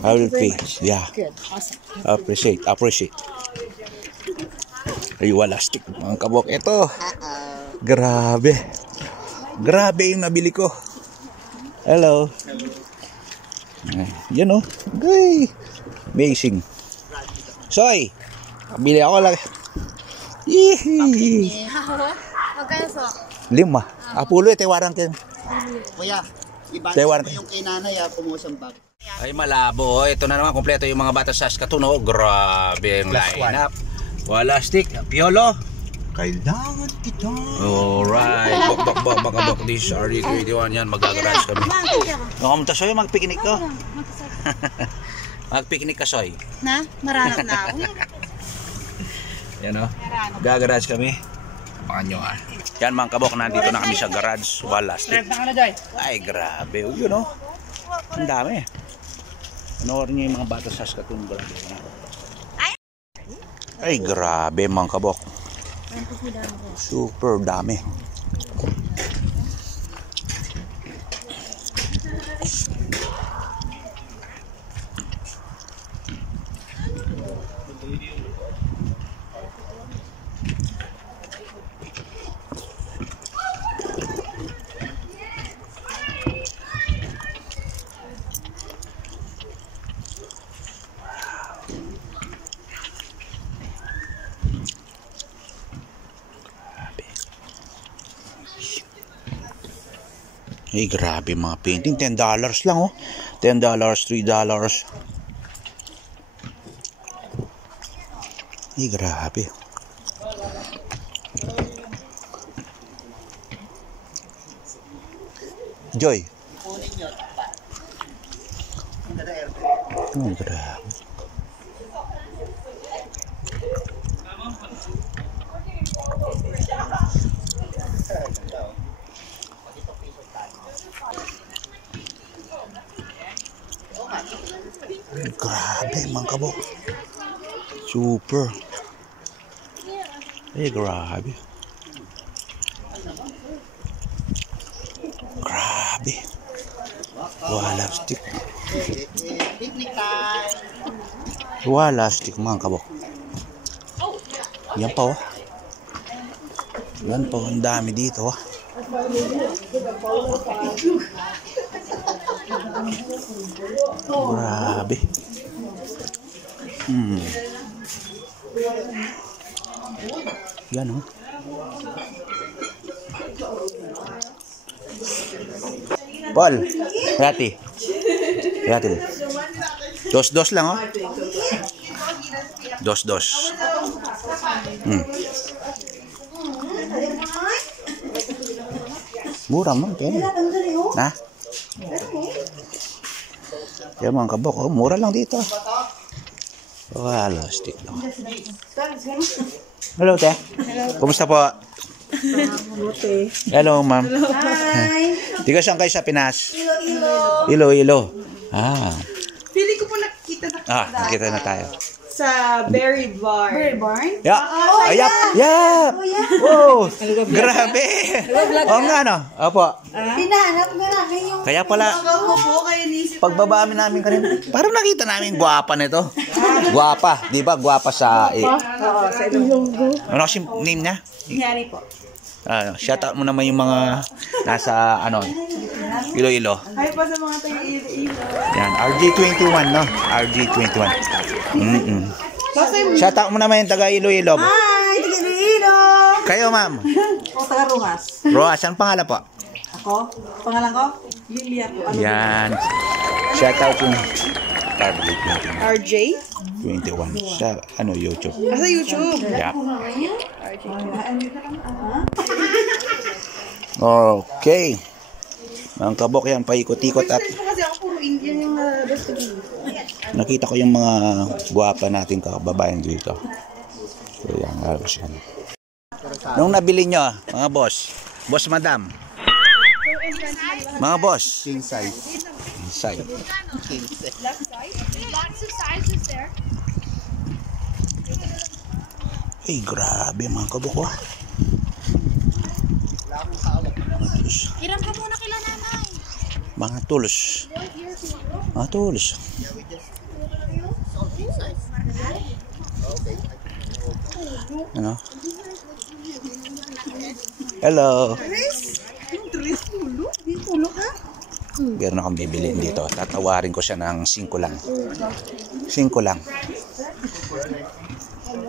I will pay. Yeah. Good. Awesome. Appreciate. Ay, wala stick mga kabok. Ito. Grabe. Grabe yung nabili ko. Hello. Yan o. Gay. Amazing. Soy. Bili ako lang. Yee. Magkano so? 5. Apulo tewaran ken. Kuya, iba yung kay nanay promotion bag. Ay malabo. Ito na naman kompleto yung mga bata sa Saskatoon. Grabe yung lineup. Wala stick. Piolo. Kailangan kita. Alright. Bak. This RG21 yan. Magagarage kami. Nakamunta soy. Magpiknik ko. Magpiknik ka soy. Na? Maranap na ako. Yan o. Gagarage kami. Abangan nyo ah. Yan mga kabok. Nandito na kami sa garage. Wala stick. Ay grabe. Yun o. Ang dami. Panoorin nyo yung mga bata sa Saskatoon. Ay grabe mga kabok. Super dami. Ay grabe mga painting. $10 lang oh. $10, $3. Ay grabe. Joy. Oh grabe. Grabe mga kabok. Super. Eh grabe. Grabe. Wala stick. Wala stick mga kabok. Yan pa oh. Yan pa, ang dami dito oh. Grabe. Yan oh. Paul, hati. Dos lang oh. Dos. Murah man kaya. Nah. Ya mga kabok, oh, mura lang dito. Wala stick lang. Hello, te. Kumusta po? Hello, ma'am. Hi. Tiga saan kayo sa Pinas? Iloilo. Ah. Pili ko po nakita na. Nakita na tayo. Sa Berry Barn. Berry Barn? Yeah. Yap. Oh, grabe. Oo nga no. Opo. Pinahanap na namin yung Kaya pala pagbaba namin kanina, parang nakita namin gwapa nito. Gwapa, 'di ba? Gwapa sa sa Ilonggo. ano kasi name niya? Nyari po. Shout out mo naman yung mga nasa Iloilo. Hi po sa mga taga Iloilo. Yan, RG21 no? RG21. Shout out mo naman yung taga Iloilo. Hi, taga Iloilo. Kayo, ma'am. O taga Rojas. Rojas, ang pangalan po? Ako? Pangalan ko? Lilia po. Yan. Shout out yung RJ? 21 sa YouTube. Sa YouTube? Yeah. Okay. Ang kabok yan, paikot-ikot at Kasi ako puro Indian yung nakita ko yung mga guwapa nating kababayan dito. So yan, halos yan. Nung nabili nyo, mga boss, madam, mga boss, King size. inside. Lots of sizes there. Ay, grabe mga kabok. Hiram ka muna kila nanay. Mga tulos. Mga tulos. Ano? Hello. Meron akong bibiliin dito. Tatawarin ko siya ng 5 lang. 5 lang.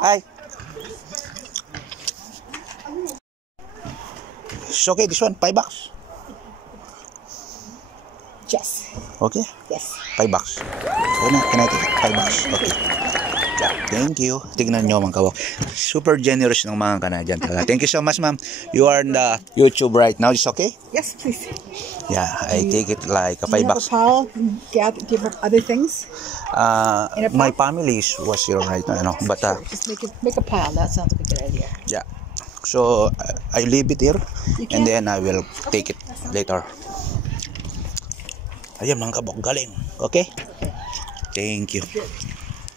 Ay. It's okay, this one, $5. Yes. Okay? Yes. $5. Can I take it? $5. Okay. Yeah, thank you. Tignan nyo mga kawok. Super generous ng mga Canadian talaga. Thank you so much, ma'am. You are on the YouTube right now. Is okay? Yes, please. Yeah, I take it like a Do you have a $5. pile? Give up other things? My family was here right now, you know, but Just make a pile. That sounds like a good idea. yeah. So I leave it here and then I will take it later. Ayan mga kabok, galing. Okay? Thank you.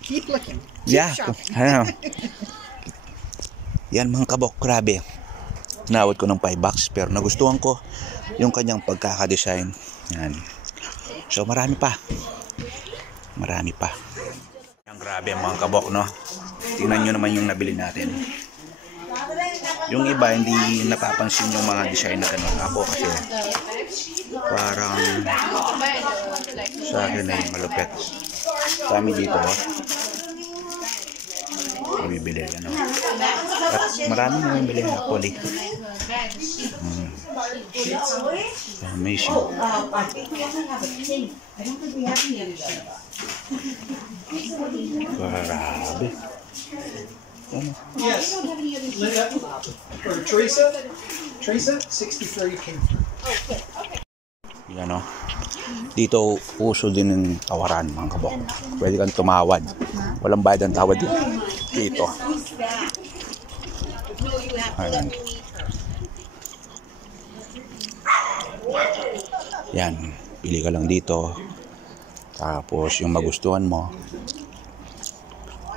Keep looking. Yeah. Ano. Yan mga kabok, grabe. Tinawad ko ng $5 pero nagustuhan ko yung kanyang pagkakadesign. Yan. So marami pa. Marami pa. Yan, grabe mga kabok, no? Tingnan nyo naman yung nabili natin. Yung iba hindi napapansin yung mga design na gano'n. Ako kasi parang sa akin na yung malupit. Kami dito, bibili, ano. At marami na yung bili actually. Amazing. Grabe. Yes. Linda or Teresa? Teresa, 63 Kingsford. Yan, no? Dito uso din ng tawaran mga kabok. Pwede kang tumawad. Walang bayad ang tawad dito. Ayan. Yan. Pili ka lang dito. Tapos yung magustuhan mo,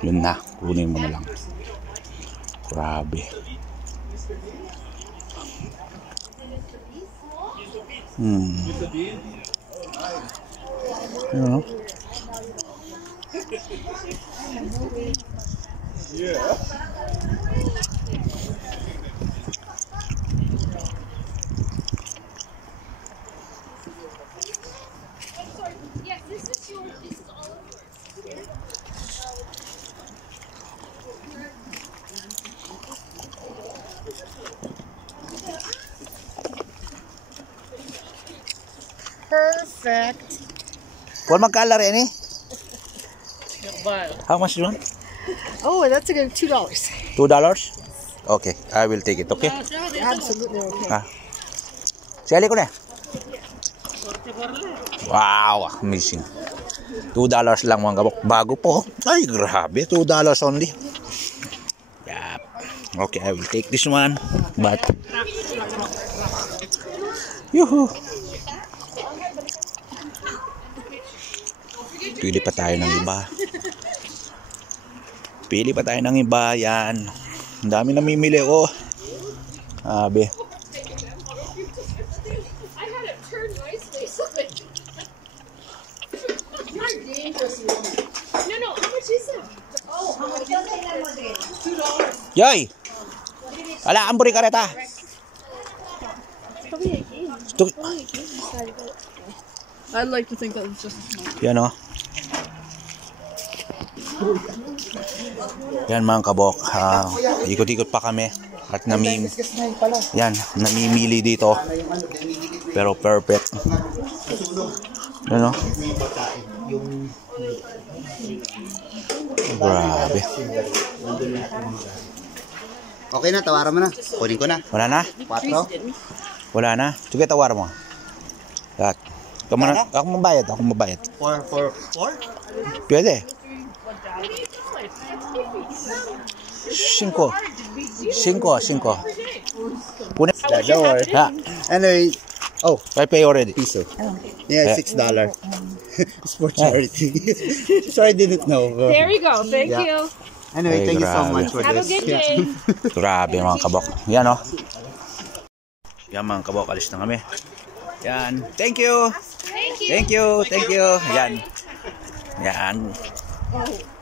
yun na. Kunin mo na lang. Grabe. You know? Perfect. Paul, magkala rin eh? How much you want? Oh, that's a good $2. $2? Okay, I will take it, okay? Absolutely okay. Ah. Sali ko na. Wow, amazing. $2 lang mga kabok. Bago po. Ay, grabe. $2 only. Yep. Okay, I will take this one. But, yuhu. Pili pa tayo ng iba. Pili pa tayo ng iba. Yan. Ang dami namimili ko. Sabi. Yoy! Wala kang buri kareta. I'd like to think that it's just a small. Yan o. Yan mga kabok. Ikot-ikot pa kami. At namimili dito. Pero perfect. Yan o. Grabe. Okay na, tawaran mo na. Kunin ko na. Wala na? 4? Wala na? Sige, tawar mo. Lahat. Ako mabayad. 4? Pwede. 5. Punin. Ha? Anyway, I pay already. piso. Yeah, $6. It's for charity. So I didn't know. There you go. Thank you. Anyway, Ay, thank you so grabe. much for Have a this. good day. Grabe mga kabok. Yan o. Yan mga kabok. Alis na kami. Yan. Thank you. Thank you. Yan. Yan.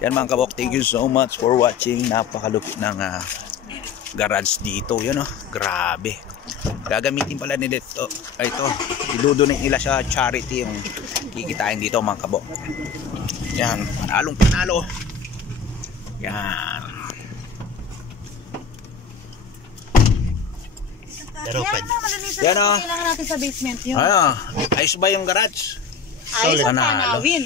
Yan mga kabok. Thank you so much for watching. Napakalupit ng garage dito. Yun, oh. Grabe. Gagamitin pala nila ito. Ito. Idudunin nila sa charity yung kikitain dito, mga kabok. Yan. Panalong panalo. Yan. Pero pwede. Yan, oh. Kailangan natin sa basement yun. Ayos ba yung garage? Ayos ang Panalo. tanawin.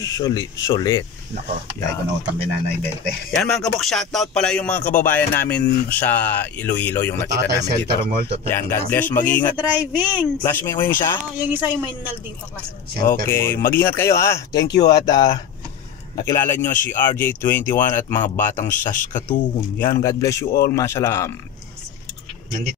Sulit. Nako, kaya ko na utang binanay 20. Yan mga kabok, shoutout pala yung mga kababayan namin sa Iloilo yung nakita Punta ka tayo namin dito. Center Mall, totoo. Yan, God bless, Classmate ko yun mag-iingat. sa driving. Classmate mo yung isa? Yung isa yung mainal dito, classmate. Center Okay, Mall. mag-ingat kayo ha. Thank you at nakilala nyo si RJ21 at mga batang Saskatoon. Yan, God bless you all, masalam. Nandito